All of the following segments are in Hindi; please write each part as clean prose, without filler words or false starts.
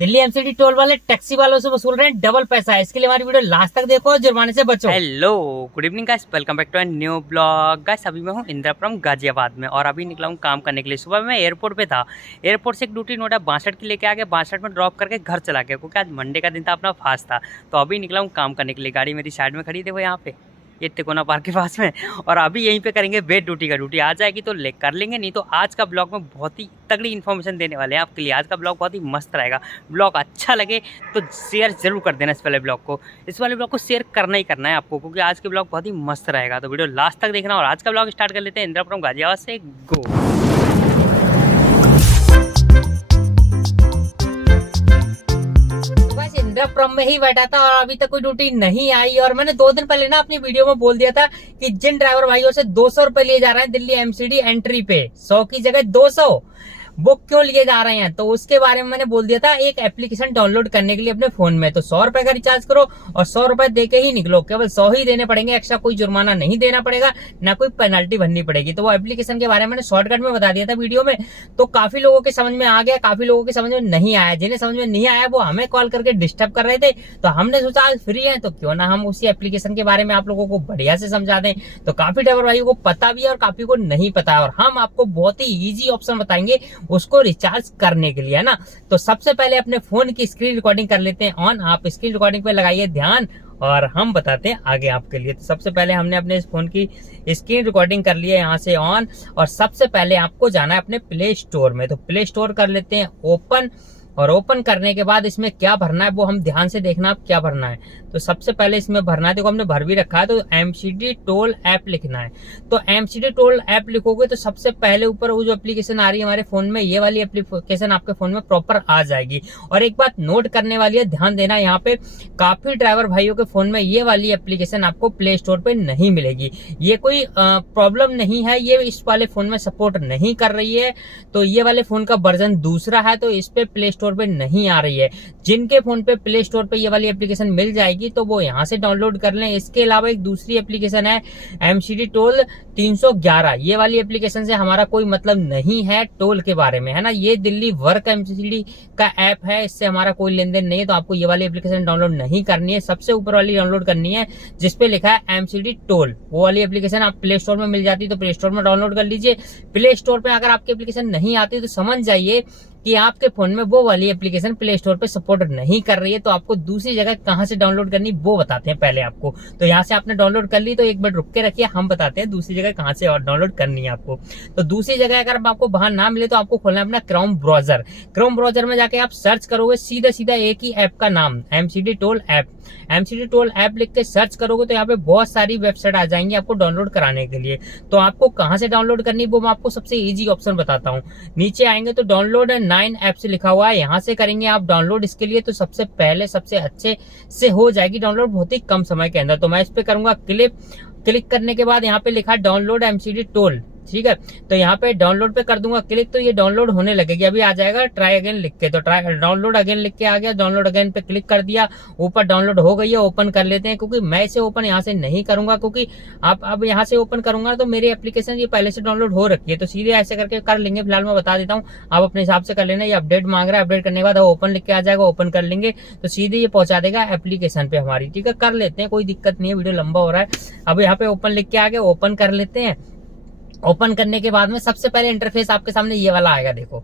दिल्ली एमसीडी टोल वाले टैक्सी वालों से वसूल रहे हैं डबल पैसा। इसके लिए हमारी वीडियो लास्ट तक देखो और जुर्माने से बचो। Hello, good evening guys, welcome back to new blog. Guys अभी मैं हूँ इंदिरापुरम गाजियाबाद में और अभी निकला हूँ काम करने के लिए। सुबह मैं एयरपोर्ट पे था, एयरपोर्ट से एक ड्यूटी नोट है 62 की लेके आ गया, 62 में ड्रॉप करके घर चला गया क्योंकि आज मंडे का दिन था, अपना फास्ट था। तो अभी निकला हूँ काम करने के लिए। गाड़ी मेरी साइड में खड़ी थी वो यहाँ पे, ये तिकोना पार्क के पास में, और अभी यहीं पे करेंगे वेट ड्यूटी का। ड्यूटी आ जाएगी तो ले कर लेंगे, नहीं तो आज का ब्लॉग में बहुत ही तगड़ी इन्फॉर्मेशन देने वाले हैं आपके लिए। आज का ब्लॉग बहुत ही मस्त रहेगा। ब्लॉग अच्छा लगे तो शेयर जरूर कर देना इस वाले ब्लॉग को। इस वाले ब्लॉग को शेयर करना ही करना है आपको, क्योंकि आज के ब्लॉग बहुत ही मस्त रहेगा। तो वीडियो लास्ट तक देखना और आज का ब्लॉग स्टार्ट कर लेते हैं इंदिरापुरम गाजियाबाद से। गो। इंदिरापुरम में ही बैठा था और अभी तक कोई ड्यूटी नहीं आई। और मैंने 2 दिन पहले ना अपनी वीडियो में बोल दिया था कि जिन ड्राइवर भाइयों से 200 रुपए लिए जा रहे हैं दिल्ली एमसीडी एंट्री पे, 100 की जगह 200, वो क्यों लिए जा रहे हैं, तो उसके बारे में मैंने बोल दिया था। एक एप्लीकेशन डाउनलोड करने के लिए अपने फोन में, तो 100 रुपए का रिचार्ज करो और 100 रुपए दे के ही निकलो। केवल 100 ही देने पड़ेंगे, एक्स्ट्रा कोई जुर्माना नहीं देना पड़ेगा, ना कोई पेनल्टी भरनी पड़ेगी। तो वो एप्लीकेशन के बारे में मैंने शॉर्टकट में बता दिया था वीडियो में। तो काफी लोगों के समझ में आ गया, काफी लोगों के समझ में नहीं आया। जिन्हें समझ में नहीं आया वो हमें कॉल करके डिस्टर्ब कर रहे थे। तो हमने सोचा आज फ्री है तो क्यों ना हम उसी एप्लीकेशन के बारे में आप लोगों को बढ़िया से समझा दें। तो काफी ड्राइवर भाइयों को पता भी है और काफी को नहीं पता है, और हम आपको बहुत ही इजी ऑप्शन बताएंगे उसको रिचार्ज करने के लिए, है ना। तो सबसे पहले अपने फोन की स्क्रीन रिकॉर्डिंग कर लेते हैं ऑन। आप स्क्रीन रिकॉर्डिंग पे लगाइए ध्यान और हम बताते हैं आगे आपके लिए। तो सबसे पहले हमने अपने इस फोन की स्क्रीन रिकॉर्डिंग कर ली है यहाँ से ऑन, और सबसे पहले आपको जाना है अपने प्ले स्टोर में। तो प्ले स्टोर कर लेते हैं ओपन, और ओपन करने के बाद इसमें क्या भरना है वो हम ध्यान से देखना आप क्या भरना है। तो सबसे पहले इसमें भरना है, देखो हमने भर भी रखा है, तो एमसीडी टोल ऐप लिखना है। तो एमसीडी टोल ऐप लिखोगे तो सबसे पहले ऊपर वो जो एप्लीकेशन आ रही है हमारे फोन में, ये वाली एप्लीकेशन आपके फोन में प्रॉपर आ जाएगी। और एक बात नोट करने वाली है, ध्यान देना, यहाँ पे काफी ड्राइवर भाइयों के फोन में ये वाली एप्लीकेशन आपको प्ले स्टोर पे नहीं मिलेगी। ये कोई प्रॉब्लम नहीं है, ये इस वाले फोन में सपोर्ट नहीं कर रही है। तो ये वाले फोन का वर्जन दूसरा है, तो इस पे प्ले स्टोर पे नहीं आ रही है। जिनके फोन पे प्ले स्टोर पे ये वाली एप्लीकेशन मिल जाएगी तो वो यहाँ से डाउनलोड कर लें। इसके अलावा एक दूसरी एप्लीकेशन है एमसीडी टोल 311, ये वाली एप्लीकेशन से हमारा कोई मतलब नहीं है टोल के बारे में, है ना। ये दिल्ली वर्क एमसीडी का ऐप है, इससे हमारा कोई लेन देन नहीं है। तो आपको ये वाली एप्लीकेशन डाउनलोड नहीं करनी है, सबसे ऊपर वाली डाउनलोड करनी है जिसपे लिखा है एमसीडी टोल। वो वाली एप्लीकेशन आप प्ले स्टोर में मिल जाती है तो प्ले स्टोर में डाउनलोड कर लीजिए। प्ले स्टोर पे अगर आपकी एप्लीकेशन नहीं आती तो समझ जाइए कि आपके फोन में वो वाली एप्लीकेशन प्ले स्टोर पे सपोर्ट नहीं कर रही है। तो आपको दूसरी जगह कहां से डाउनलोड करनी वो बताते हैं पहले आपको। तो यहाँ से आपने डाउनलोड कर ली तो एक मिनट रुक के रखिए, हम बताते हैं दूसरी जगह कहां से और डाउनलोड करनी है आपको। तो दूसरी जगह अगर आपको वहां ना मिले तो आपको खोलना है अपना क्रोम ब्राउजर। क्रोम ब्राउजर में जाके आप सर्च करोगे सीधा सीधा एक ही ऐप का नाम, MCD toll app. MCD toll app लिख के सर्च करोगे तो यहाँ पे बहुत सारी वेबसाइट आ जाएंगी आपको डाउनलोड कराने के लिए। तो आपको कहां से डाउनलोड करनी वो मैं आपको सबसे इजी ऑप्शन बताता हूँ। नीचे आएंगे तो डाउनलोड 9 ऐप से लिखा हुआ है, यहाँ से करेंगे आप डाउनलोड इसके लिए। तो सबसे पहले सबसे अच्छे से हो जाएगी डाउनलोड बहुत ही कम समय के अंदर। तो मैं इस पे करूंगा क्लिक करने के बाद यहाँ पे लिखा है डाउनलोड एमसीडी टोल, ठीक है। तो यहाँ पे डाउनलोड पे कर दूंगा क्लिक, तो ये डाउनलोड होने लगेगी। अभी आ जाएगा ट्राई अगेन लिख के, तो डाउनलोड अगेन लिख के आ गया। डाउनलोड अगेन पे क्लिक कर दिया, ऊपर डाउनलोड हो गई है। ओपन कर लेते हैं, क्योंकि मैं इसे ओपन यहाँ से नहीं करूंगा, क्योंकि आप अब यहाँ से ओपन करूंगा तो मेरी एप्लीकेशन ये पहले से डाउनलोड हो रखी है। तो सीधे ऐसे करके कर लेंगे। फिलहाल मैं बता देता हूँ, आप अपने हिसाब से कर लेना। ये अपडेट मांग रहा है, अपडेट करने के बाद ओपन लिख के आ जाएगा, ओपन कर लेंगे तो सीधे ये पहुंचा देगा एप्लीकेशन पे हमारी, ठीक है। कर लेते हैं, कोई दिक्कत नहीं है, वीडियो लंबा हो रहा है। अब यहाँ पे ओपन लिख के आ गया, ओपन कर लेते हैं। ओपन करने के बाद में सबसे पहले इंटरफेस आपके सामने ये वाला आएगा, देखो।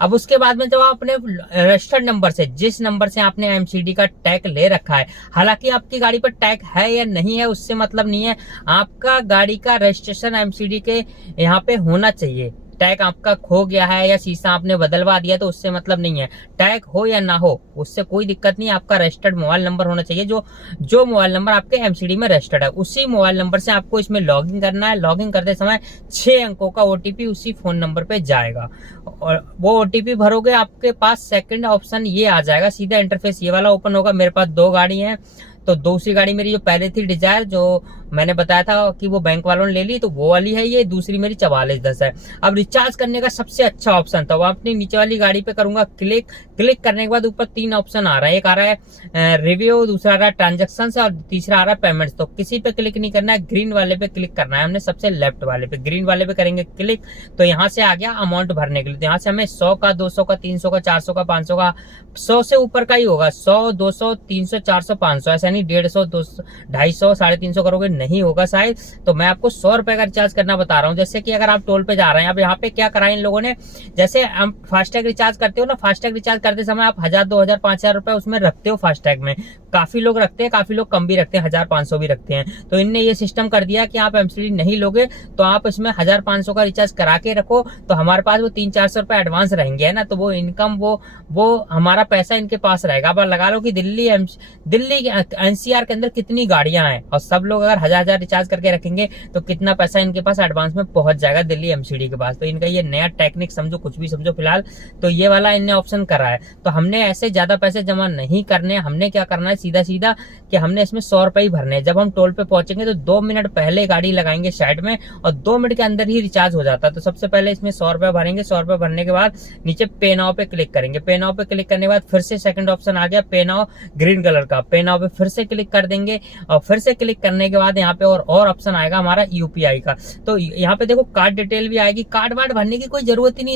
अब उसके बाद में जब आप अपने रजिस्टर्ड नंबर से, जिस नंबर से आपने एमसीडी का टैग ले रखा है, हालांकि आपकी गाड़ी पर टैग है या नहीं है उससे मतलब नहीं है, आपका गाड़ी का रजिस्ट्रेशन एमसीडी के यहाँ पे होना चाहिए। टैग आपका खो गया है या शीशा आपने बदलवा दिया तो उससे मतलब नहीं है। टैग हो या ना हो उससे कोई दिक्कत नहीं, आपका रजिस्टर्ड मोबाइल नंबर होना चाहिए। जो मोबाइल नंबर आपके एमसीडी में रजिस्टर्ड है उसी मोबाइल नंबर से आपको इसमें लॉगिन करना है। लॉगिन करते समय 6 अंकों का ओटीपी उसी फोन नंबर पे जाएगा, और वो ओटीपी भरोगे आपके पास सेकंड ऑप्शन ये आ जाएगा, सीधा इंटरफेस ये वाला ओपन होगा। मेरे पास 2 गाड़ी है, तो दूसरी गाड़ी मेरी जो पहले थी डिजायर, जो मैंने बताया था कि वो बैंक वालों ने ले ली, तो वो वाली है ये, दूसरी मेरी 4410 है। अब रिचार्ज करने का सबसे अच्छा ऑप्शन था, वो अपनी नीचे वाली गाड़ी पे करूंगा क्लिक। क्लिक करने के बाद ऊपर 3 ऑप्शन आ रहा है, एक आ रहा है रिव्यू, दूसरा आ रहा है ट्रांजेक्शन और तीसरा आ रहा है पेमेंट्स। तो किसी पे क्लिक नहीं करना है, ग्रीन वाले पे क्लिक करना है हमने, सबसे लेफ्ट वाले पे, ग्रीन वाले पे करेंगे क्लिक। तो यहाँ से आ गया अमाउंट भरने के लिए, तो यहाँ से हमें 100 का, 200 का, 300 का, 400 का, 500 का, 100 से ऊपर का ही होगा, 100, 200, 300, 400, 500, ऐसा नहीं 150, 200, 250, 350 करोगे नहीं होगा शायद। तो मैं आपको 100 रुपए का रिचार्ज करना बता रहा हूँ। जैसे कि अगर आप टोल पे जा रहे हैं, अब यहाँ पे क्या करा इन लोगों ने, जैसे हम फास्टैग रिचार्ज करते हो ना, फास्टैग रिचार्ज करते समय आप 1000, 2000, 5000 रुपए उसमें रखते हो फास्टैग में। काफी लोग रखते हैं, काफी लोग कम भी रखते हैं, 1500 भी रखते हैं। तो इनने ये सिस्टम कर दिया कि आप एमसीडी नहीं लोगे तो आप इसमें 1500 का रिचार्ज करा के रखो, तो हमारे पास वो 300-400 रुपए एडवांस रहेंगे, है ना। तो वो इनकम वो हमारा पैसा इनके पास रहेगा। अब लगा लो कि दिल्ली एनसीआर के अंदर कितनी गाड़ियां हैं और सब लोग अगर 1000 रिचार्ज करके रखेंगे तो कितना पैसा इनके पास एडवांस में पहुंच जाएगा दिल्ली एमसीडी के पास। तो इनका ये नया टेक्निक समझो, कुछ भी समझो फिलहाल। तो ये वाला इनने ऑप्शन करा है। तो हमने ऐसे ज्यादा पैसे जमा नहीं करने, हमने क्या करना है सीधा सीधा कि हमने इसमें 100 रुपए ही भरने हैं। जब हम टोल पे पहुंचेंगे तो 2 मिनट पहले गाड़ी लगाएंगे साइड में और 2 मिनट के अंदर ही रिचार्ज हो जाता है। तो सबसे पहले इसमें 100 रुपए भरेंगे, 100 रुपए भरने के बाद नीचे पे नाउ पे क्लिक करेंगे। पे नाउ पे क्लिक करने के बाद फिर से सेकंड ऑप्शन आ गया पे नाउ, ग्रीन कलर का, पे नाउ पे फिर से क्लिक कर देंगे और फिर से क्लिक करने के बाद यहाँ पे और ऑप्शन आएगा हमारा यूपीआई का। तो यहाँ पे देखो कार्ड डिटेल भी आएगी, कार्ड वार्ड भरने की कोई जरूरत ही नहीं,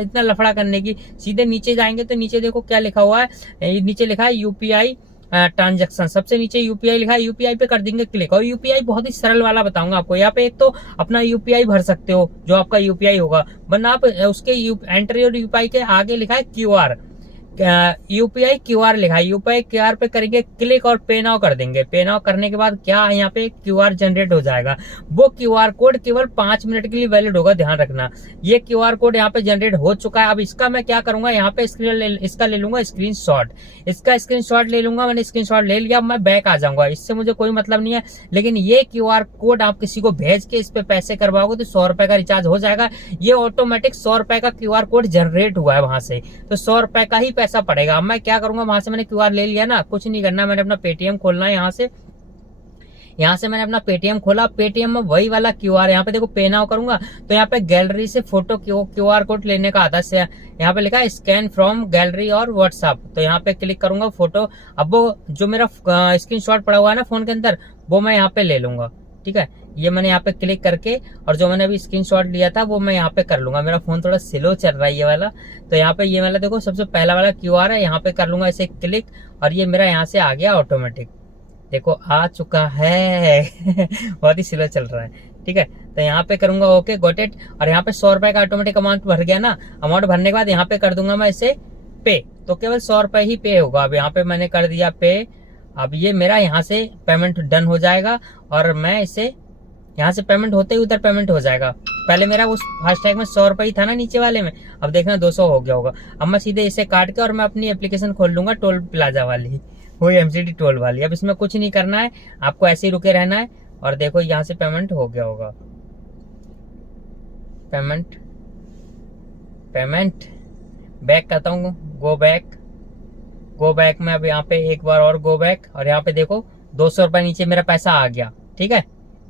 इतना लफड़ा करने की। सीधे नीचे जाएंगे तो नीचे देखो क्या लिखा हुआ है, नीचे लिखा है यूपीआई ट्रांजैक्शन, सबसे नीचे यूपीआई लिखा है, यूपीआई पे कर देंगे क्लिक। और यूपीआई बहुत ही सरल वाला बताऊंगा आपको। यहाँ पे एक तो अपना यूपीआई भर सकते हो जो आपका यूपीआई होगा, वरना आप उसके एंट्री और यूपीआई के आगे लिखा है क्यूआर, यूपीआई क्यूआर लिखा है, यूपीआई क्यूआर पे करेंगे क्लिक और पे नाउ कर देंगे। पे नाउ करने के बाद क्या यहाँ पे क्यूआर जनरेट हो जाएगा। वो क्यूआर कोड केवल 5 मिनट के लिए वैलिड होगा, ध्यान रखना। ये क्यूआर कोड यहाँ पे जनरेट हो चुका है। अब इसका मैं क्या करूंगा, यहाँ पे इसका ले लूंगा स्क्रीनशॉट, इसका स्क्रीनशॉट ले लूंगा। मैंने स्क्रीनशॉट ले लिया, मैं बैक आ जाऊंगा, इससे मुझे कोई मतलब नहीं है। लेकिन ये क्यूआर कोड आप किसी को भेज के इस पे पैसे करवाओगे तो 100 रुपए का रिचार्ज हो जाएगा। ये ऑटोमेटिक 100 रुपए का क्यूआर कोड जनरेट हुआ है वहां से, तो 100 रुपए का ही पैसा पड़ेगा। अब मैं क्या करूंगा, वहां से मैंने क्यूआर ले लिया ना, कुछ नहीं करना, मैंने अपना पेटीएम खोलना है। यहाँ से मैंने अपना पेटीएम खोला, पेटीएम में वही वाला क्यूआर, यहाँ पे देखो पे नाउ करूंगा तो यहाँ पे गैलरी से फोटो क्यूआर कोड लेने का आता है। यहाँ पे लिखा है स्कैन फ्रॉम गैलरी और व्हाट्सएप, तो यहाँ पे क्लिक करूंगा फोटो। अब वो जो मेरा स्क्रीनशॉट पड़ा हुआ है ना फोन के अंदर, वो मैं यहाँ पे ले लूंगा, ठीक है। ये मैंने यहाँ पे क्लिक करके और जो मैंने अभी स्क्रीनशॉट लिया था वो मैं यहाँ पे कर लूंगा। मेरा फोन थोड़ा स्लो चल रहा है ये वाला, तो यहाँ पे ये वाला देखो सबसे पहला वाला क्यूआर है, यहाँ पे कर लूंगा इसे क्लिक और ये मेरा यहाँ से आ गया ऑटोमेटिक, देखो आ चुका है बहुत ही स्लो चल रहा है, ठीक है। तो यहाँ पे करूंगा ओके गॉट इट, और यहाँ पे 100 रुपए का ऑटोमेटिक अमाउंट भर गया ना। अमाउंट भरने के बाद यहाँ पे कर दूंगा मैं इसे पे, तो केवल 100 रुपए ही पे होगा। अब यहाँ पे मैंने कर दिया पे, अब ये मेरा यहाँ से पेमेंट डन हो जाएगा और मैं इसे यहाँ से पेमेंट होते ही उधर पेमेंट हो जाएगा। पहले मेरा उस फास्टैग में 100 रुपए ही था ना नीचे वाले में, अब देखना 200 हो गया होगा। अब मैं सीधे इसे काट के और मैं अपनी एप्लीकेशन खोल लूंगा टोल प्लाजा वाली, वही एमसीडी टोल वाली। अब इसमें कुछ नहीं करना है, आपको ऐसे ही रुके रहना है और देखो यहाँ से पेमेंट हो गया होगा। पेमेंट बैक करता हूँ, गो बैक में। अब यहाँ पे एक बार और गो बैक और यहाँ पे देखो 200 रुपए नीचे मेरा पैसा आ गया, ठीक है।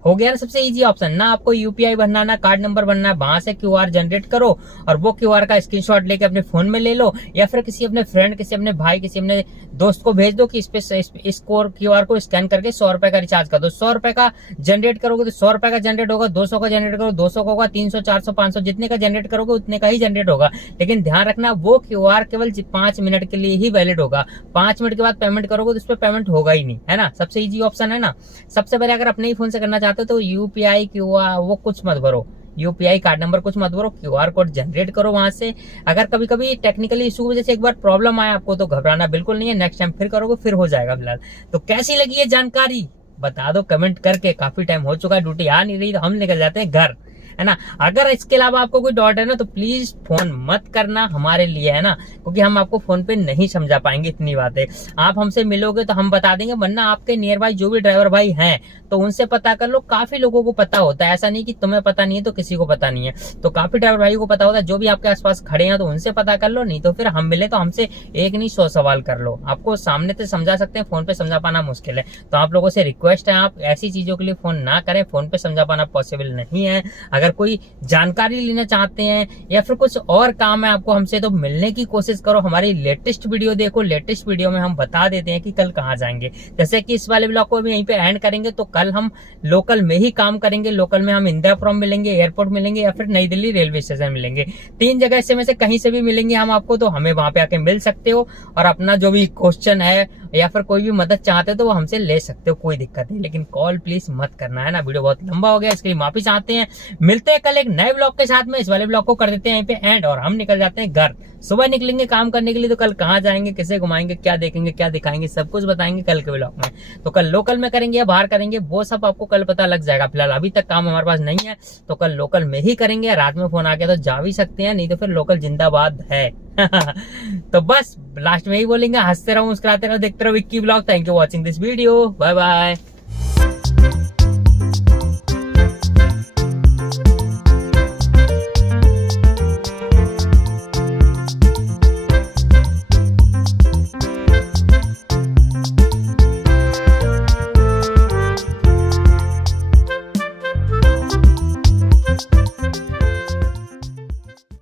हो गया ना सबसे इजी ऑप्शन, ना आपको यूपीआई भरना ना कार्ड नंबर भरना है, वहां से क्यूआर जनरेट करो और वो क्यूआर का स्क्रीनशॉट लेके अपने फोन में ले लो या फिर किसी अपने फ्रेंड, किसी अपने भाई, किसी अपने दोस्त को भेज दो कि इस क्यूआर को स्कैन करके 100 रुपए का रिचार्ज कर दो। 100 रुपए का जनरेट करोगे तो 100 रुपए का जनरेट होगा, 200 का जनरेट करो 200 का होगा, 300, 400, 500 जितने का जनरेट करोगे उतने का ही जनरेट होगा। लेकिन ध्यान रखना वो क्यूआर केवल 5 मिनट के लिए ही वैलिड होगा। 5 मिनट के बाद पेमेंट करोगे तो उस पर पेमेंट होगा ही नहीं, है ना। सबसे इजी ऑप्शन है ना। सबसे पहले अगर अपने ही फोन से करना चाहते हो तो यूपीआई क्यूआर वो कुछ मत भरो, यूपीआई कार्ड नंबर कुछ मत भरो, क्यूआर कोड जनरेट करो वहां से। अगर कभी कभी टेक्निकली इशू की वजह से एक बार प्रॉब्लम आया आपको तो घबराना बिल्कुल नहीं है, नेक्स्ट टाइम फिर करोगे फिर हो जाएगा। फिलहाल तो कैसी लगी ये जानकारी बता दो कमेंट करके। काफी टाइम हो चुका है, ड्यूटी आ नहीं रही तो हम निकल जाते हैं घर। है ना। अगर इसके अलावा आपको कोई डाउट है ना तो प्लीज फोन मत करना हमारे लिए, है ना, क्योंकि हम आपको फोन पे नहीं समझा पाएंगे इतनी बातें। आप हमसे मिलोगे तो हम बता देंगे, वरना आपके नियर बाई जो भी ड्राइवर भाई हैं तो उनसे पता कर लो। काफी लोगों को पता होता है, ऐसा नहीं कि तुम्हें पता नहीं है तो किसी को पता नहीं है, तो काफी ड्राइवर भाई को पता होता है। जो भी आपके आसपास खड़े हैं तो उनसे पता कर लो, नहीं तो फिर हम मिले तो हमसे एक नहीं 100 सवाल कर लो। आपको सामने से समझा सकते हैं, फोन पे समझा पाना मुश्किल है, तो आप लोगों से रिक्वेस्ट है आप ऐसी चीजों के लिए फोन ना करें, फोन पे समझा पाना पॉसिबल नहीं है। अगर कोई जानकारी लेना चाहते हैं या फिर कुछ और काम है आपको हमसे, तो मिलने की कोशिश करो। हमारी लेटेस्ट वीडियो देखो, लेटेस्ट वीडियो में हम बता देते हैं कि कल कहाँ जाएंगे। जैसे कि इस वाले ब्लॉग को भी यहीं पे एंड करेंगे, तो कल हम लोकल में ही काम करेंगे। लोकल में हम इंदिरापुरम मिलेंगे, एयरपोर्ट मिलेंगे या फिर नई दिल्ली रेलवे स्टेशन मिलेंगे। 3 जगह से में से कहीं से भी मिलेंगे हम आपको, तो हमें वहां पे आके मिल सकते हो और अपना जो भी क्वेश्चन है या फिर कोई भी मदद चाहते हो तो वो हमसे ले सकते हो, कोई दिक्कत नहीं। लेकिन कॉल प्लीज मत करना, है ना। वीडियो बहुत लंबा हो गया, इसके लिए माफी चाहते हैं। मिलते हैं कल एक नए ब्लॉग के साथ में। इस वाले ब्लॉग को कर देते हैं यहीं पे एंड और हम निकल जाते हैं घर। सुबह निकलेंगे काम करने के लिए, तो कल कहाँ जाएंगे, किसे घुमाएंगे, क्या देखेंगे, क्या दिखाएंगे, सब कुछ बताएंगे कल के ब्लॉग में। तो कल लोकल में करेंगे या बाहर करेंगे वो सब आपको कल पता लग जाएगा। फिलहाल अभी तक काम हमारे पास नहीं है, तो कल लोकल में ही करेंगे। रात में फोन आ गया तो जा भी सकते हैं, नहीं तो फिर लोकल जिंदाबाद है। तो बस लास्ट में ही बोलेंगे, हंसते रहो, मुस्कुराते रहो, देखते रहो Vicky blog. Thank you watching this video, bye bye.